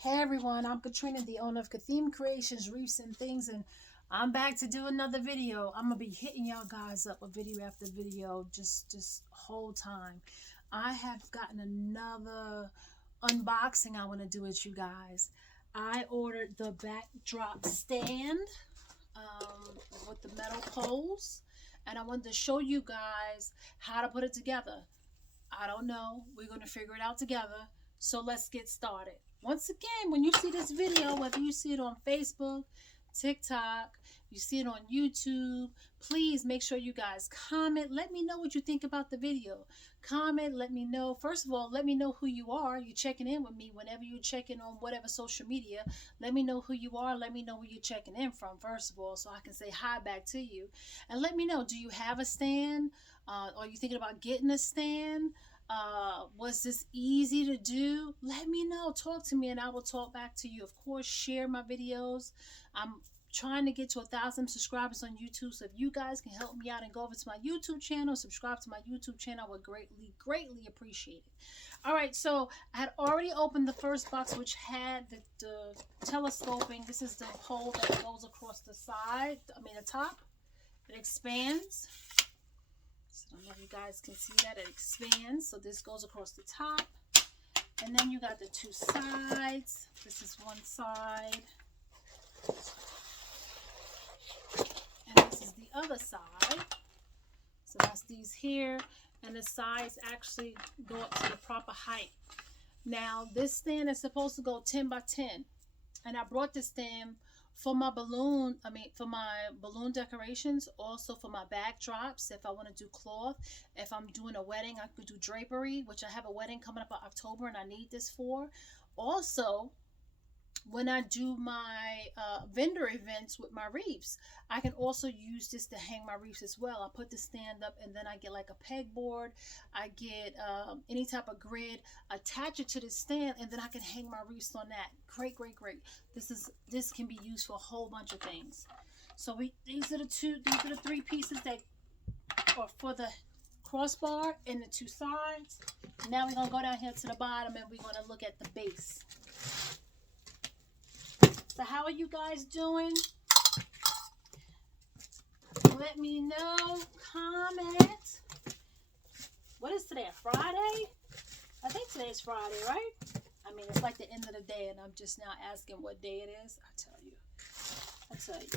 Hey everyone, I'm Katrina, the owner of Kathim Creations, Reefs and Things, and I'm back to do another video. I'm gonna be hitting y'all guys up with video after video, just whole time. I have gotten another unboxing I want to do with you guys. I ordered the backdrop stand with the metal poles, and I wanted to show you guys how to put it together. I don't know. We're going to figure it out together. So let's get started. Once again, when you see this video, whether you see it on Facebook, TikTok, you see it on YouTube, please make sure you guys comment. Let me know what you think about the video. Comment, let me know. First of all, let me know who you are. You're checking in with me whenever you check in on whatever social media. Let me know who you are. Let me know where you're checking in from, first of all, so I can say hi back to you. And let me know, do you have a stand? Are you thinking about getting a stand? Was this easy to do? Let me know. Talk to me and I will talk back to you. Of course, share my videos. I'm trying to get to 1,000 subscribers on YouTube, so if you guys can help me out and go over to my YouTube channel, subscribe to my YouTube channel, I would greatly appreciate it. All right, so I had already opened the first box, which had the telescoping. This is the hole that goes across the side, the top. It expands. I don't know if you guys can see that. It expands. So this goes across the top. And then you got the two sides. This is one side. And this is the other side. So that's these here. And the sides actually go up to the proper height. Now, this stand is supposed to go 10 by 10. And I brought this stand for my balloon, for my balloon decorations, also for my backdrops. If I want to do cloth, if I'm doing a wedding, I could do drapery, which I have a wedding coming up in October and I need this for. Also, when I do my vendor events with my reefs, I can also use this to hang my reefs as well. I put the stand up and then I get like a pegboard. I get any type of grid, attach it to the stand, and then I can hang my reefs on that. Great. This can be used for a whole bunch of things. So these are the three pieces that are for the crossbar and the two sides. Now we're gonna go down here to the bottom and we're gonna look at the base. So how are you guys doing? Let me know. Comment. What is today? Friday? I think today's Friday, right? It's like the end of the day and I'm just now asking what day it is. I'll tell you.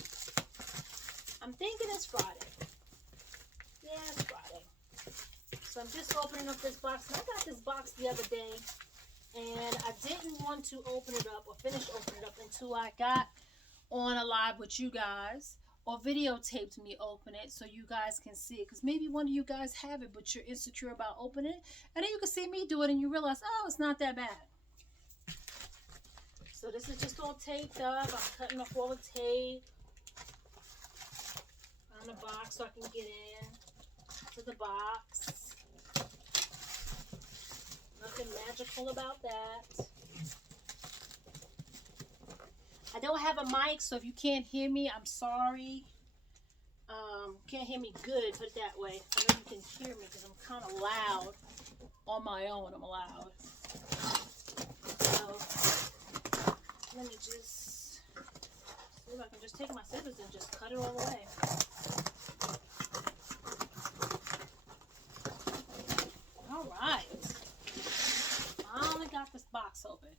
I'm thinking it's Friday. Yeah, it's Friday. So I'm just opening up this box. And I got this box the other day. And I didn't want to open it up or finish opening it up until I got on a live with you guys or videotaped me open it so you guys can see it. Because maybe one of you guys have it, but you're insecure about opening it. And then you can see me do it and you realize, oh, it's not that bad. So this is just all taped up. I'm cutting off all the tape on the box so I can get in to the box. Nothing magical about that. I don't have a mic, so if you can't hear me, I'm sorry. Can't hear me good, put it that way. I know you can hear me because I'm kind of loud. On my own, I'm loud. So, let me just see if I can just take my scissors and just cut it all away. All right. Finally got this box open.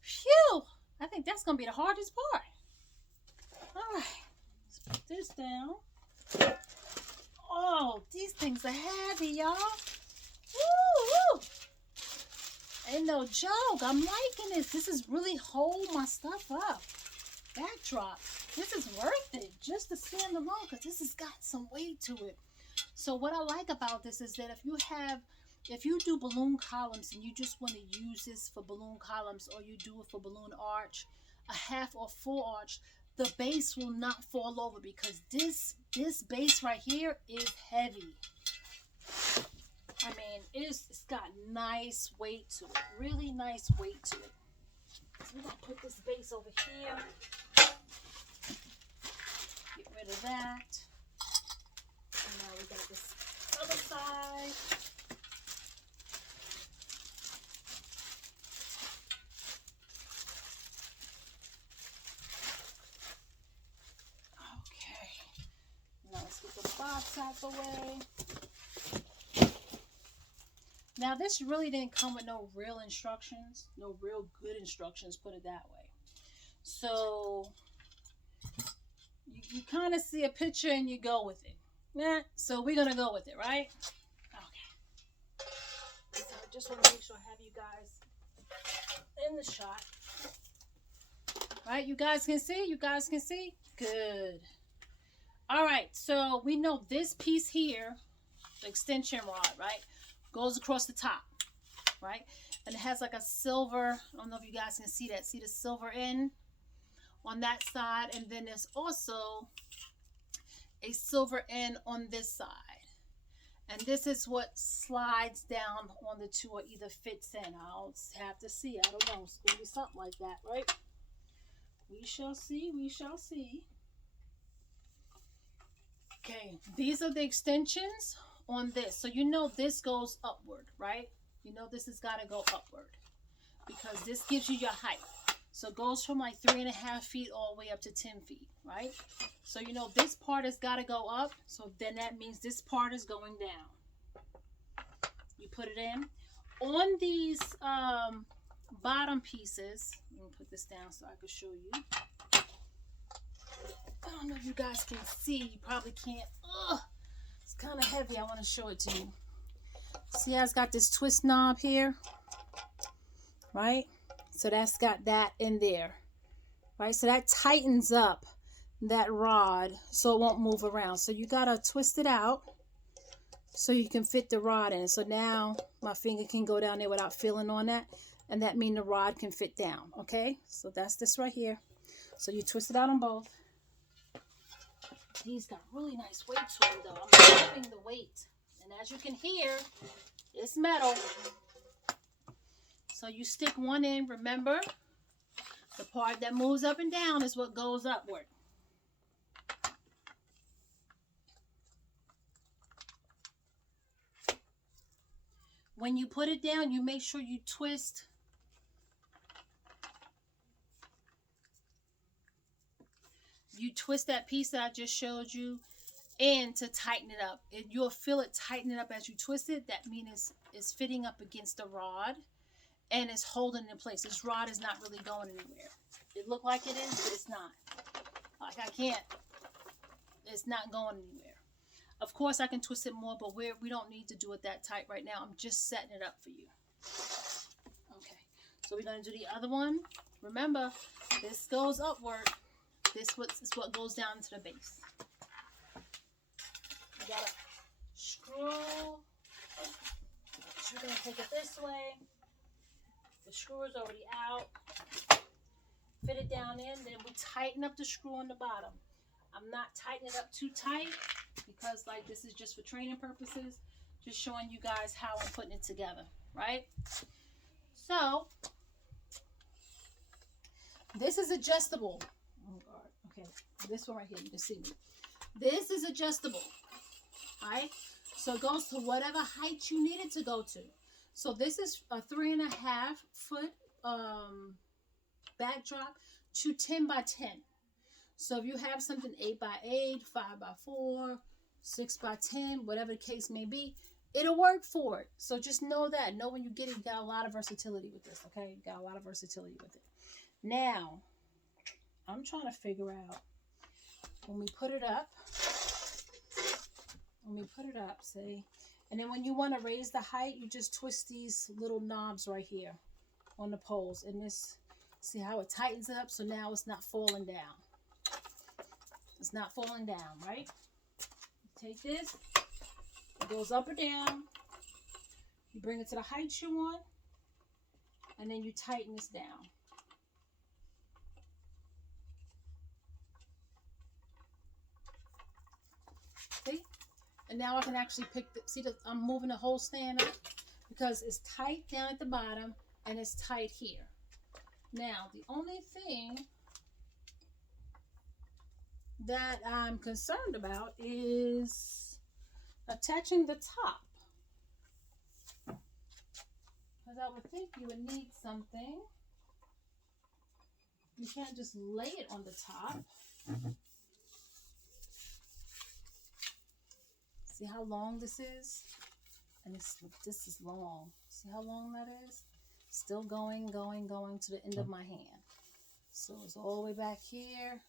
Phew! I think that's going to be the hardest part. All right. Let's put this down. Oh, these things are heavy, y'all. Woo! Ain't no joke. I'm liking this. This is really hold my stuff up. Backdrop. This is worth it just to stand alone because this has got some weight to it. So what I like about this is that if you do balloon columns and you just want to use this for balloon columns or you do it for balloon arch, a half or full arch, the base will not fall over because this base right here is heavy. It's got nice weight to it. Really nice weight to it. So we're going to put this base over here. Get rid of that. And now we got this other side. this out the way. Now, this really didn't come with no real instructions. No real good instructions, put it that way. So, you kind of see a picture and you go with it. Yeah, so we're going to go with it, right? Okay. So, I just want to make sure I have you guys in the shot. Right? You guys can see? You guys can see? Good. All right. So, we know this piece here, the extension rod, right, goes across the top, right? And it has like a silver, I don't know if you guys can see that. See the silver end on that side? And then there's also a silver end on this side. And this is what slides down on the two or either fits in. I'll have to see. I don't know. It's going to be something like that, right? We shall see. We shall see. Okay. These are the extensions on this. So you know this goes upward, right? You know this has got to go upward because this gives you your height. So it goes from like 3.5 feet all the way up to 10 feet, right? So you know this part has got to go up. So then that means this part is going down. You put it in. On these bottom pieces, let me put this down so I can show you. I don't know if you guys can see. You probably can't. Ugh. It's kind of heavy. I want to show it to you. See how it's got this twist knob here? Right? So that's got that in there. Right? So that tightens up that rod so it won't move around. So you got to twist it out so you can fit the rod in. So now my finger can go down there without feeling on that. And that means the rod can fit down. Okay? So that's this right here. So you twist it out on both. These got really nice weight to them though. I'm loving the weight. And as you can hear, it's metal. So you stick one in. Remember, the part that moves up and down is what goes upward. When you put it down, you make sure you twist. You twist that piece that I just showed you in to tighten it up. You'll feel it tighten it up as you twist it. That means it's fitting up against the rod and it's holding it in place. This rod is not really going anywhere. It look like it is, but it's not. Like I can't. It's not going anywhere. Of course, I can twist it more, but we don't need to do it that tight right now. I'm just setting it up for you. Okay, so we're going to do the other one. Remember, this goes upward. This is what goes down to the base. You got to screw. You're going to take it this way. The screw is already out. Fit it down in. Then we tighten up the screw on the bottom. I'm not tightening it up too tight because like this is just for training purposes. Just showing you guys how I'm putting it together, right? So, this is adjustable. Oh God, okay. This one right here, you can see me. This is adjustable, right? So it goes to whatever height you need it to go to. So this is a 3.5 foot backdrop to 10 by 10. So if you have something 8 by 8, 5 by 4, 6 by 10, whatever the case may be, it'll work for it. So just know that. Know when you get it, you got a lot of versatility with this, okay? You got a lot of versatility with it. Now, I'm trying to figure out when we put it up, see, and then when you want to raise the height, you just twist these little knobs right here on the poles. And this, see how it tightens it up? So now it's not falling down. It's not falling down, right? Take this, it goes up or down. You bring it to the height you want, and then you tighten this down. See? And now I can actually pick the, see that I'm moving the whole stand up because it's tight down at the bottom and it's tight here. Now, the only thing that I'm concerned about is attaching the top. Because I would think you would need something. You can't just lay it on the top. See how long this is? And this is long. See how long that is? Still going to the end of my hand. So it's all the way back here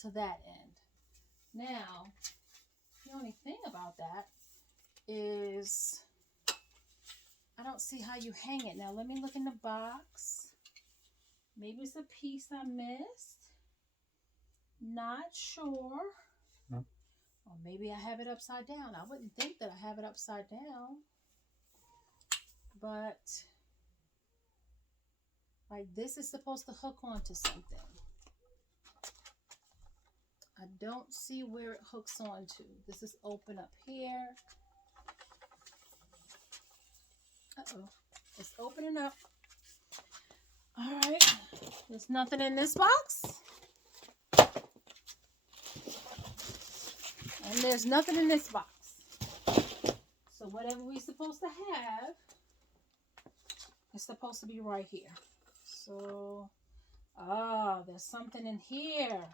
to that end. Now, the only thing about that is I don't see how you hang it. Now, let me look in the box. Maybe it's a piece I missed. Not sure. No. Or maybe I have it upside down. I wouldn't think that I have it upside down. But like this is supposed to hook onto something. I don't see where it hooks onto. This is open up here. Uh-oh. It's opening up. All right. There's nothing in this box. And there's nothing in this box. So whatever we're supposed to have is supposed to be right here. So, there's something in here.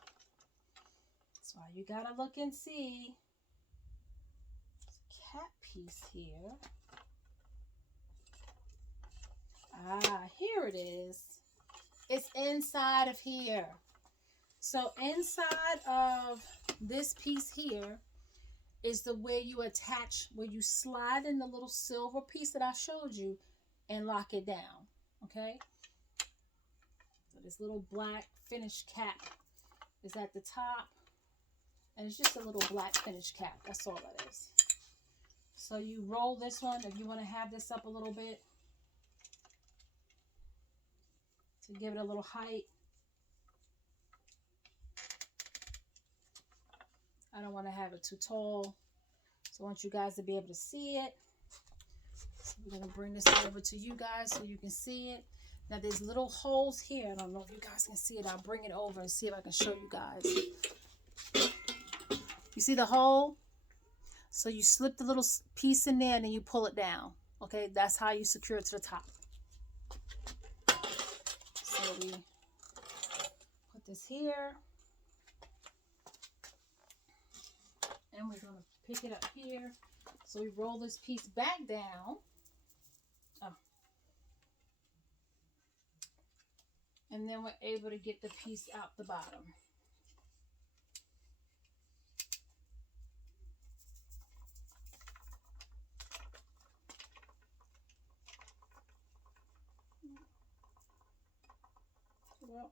That's why you gotta look and see. There's a cat piece here. Here it is. It's inside of here. So inside of this piece here is the way you attach, where you slide in the little silver piece that I showed you and lock it down. Okay? So this little black finished cap is at the top. And it's just a little black finished cap. That's all that is. So you roll this one if you want to have this up a little bit to give it a little height. I don't want to have it too tall. So I want you guys to be able to see it. So we're going to bring this over to you guys so you can see it. Now there's little holes here. I don't know if you guys can see it. I'll bring it over and see if I can show you guys. You see the hole? So you slip the little piece in there and then you pull it down. Okay, that's how you secure it to the top. So we put this here. And we're going to pick it up here. So we roll this piece back down. And then we're able to get the piece out the bottom. Well,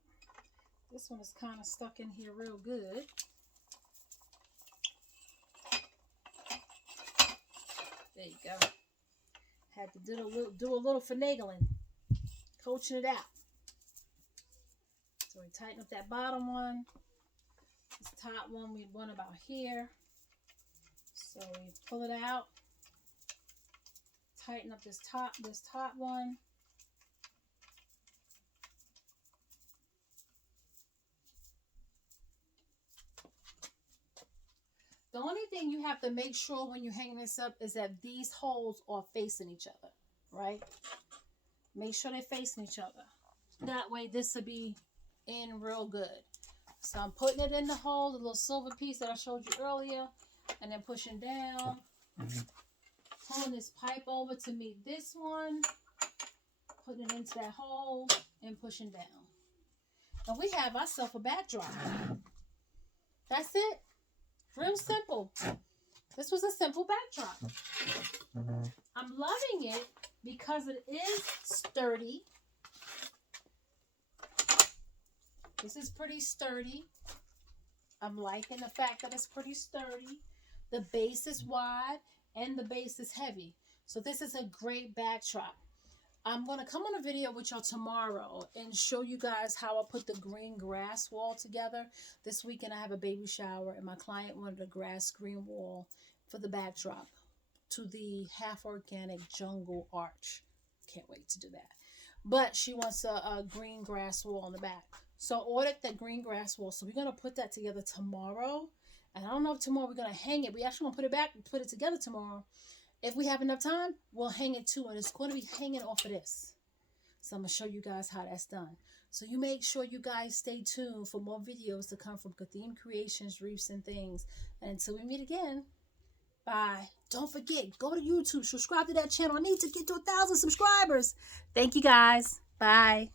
this one is kind of stuck in here real good. There you go. Had to do a little finagling, coaching it out. So we tighten up that bottom one. This top one we want about here. So we pull it out. Tighten up this top one. The only thing you have to make sure when you're hanging this up is that these holes are facing each other, right? Make sure they're facing each other. That way this will be in real good. So I'm putting it in the hole, the little silver piece that I showed you earlier, and then pushing down, pulling this pipe over to meet this one, putting it into that hole, and pushing down. And we have ourselves a backdrop. That's it. Real simple. This was a simple backdrop. I'm loving it because it is sturdy. This is pretty sturdy. I'm liking the fact that it's pretty sturdy. The base is wide and the base is heavy. So this is a great backdrop. I'm going to come on a video with y'all tomorrow and show you guys how I put the green grass wall together. This weekend I have a baby shower and my client wanted a grass green wall for the backdrop to the half organic jungle arch. Can't wait to do that. But she wants a green grass wall on the back. So I ordered that green grass wall. So we're going to put that together tomorrow. And I don't know if tomorrow we're going to hang it. We actually going to put it back and put it together tomorrow. If we have enough time, we'll hang it too. And it's going to be hanging off of this. So I'm going to show you guys how that's done. So you make sure you guys stay tuned for more videos to come from Kathiem Creations, Reefs, and Things. And until we meet again, Bye. Don't forget, go to YouTube, subscribe to that channel. I need to get to 1,000 subscribers. Thank you guys. Bye.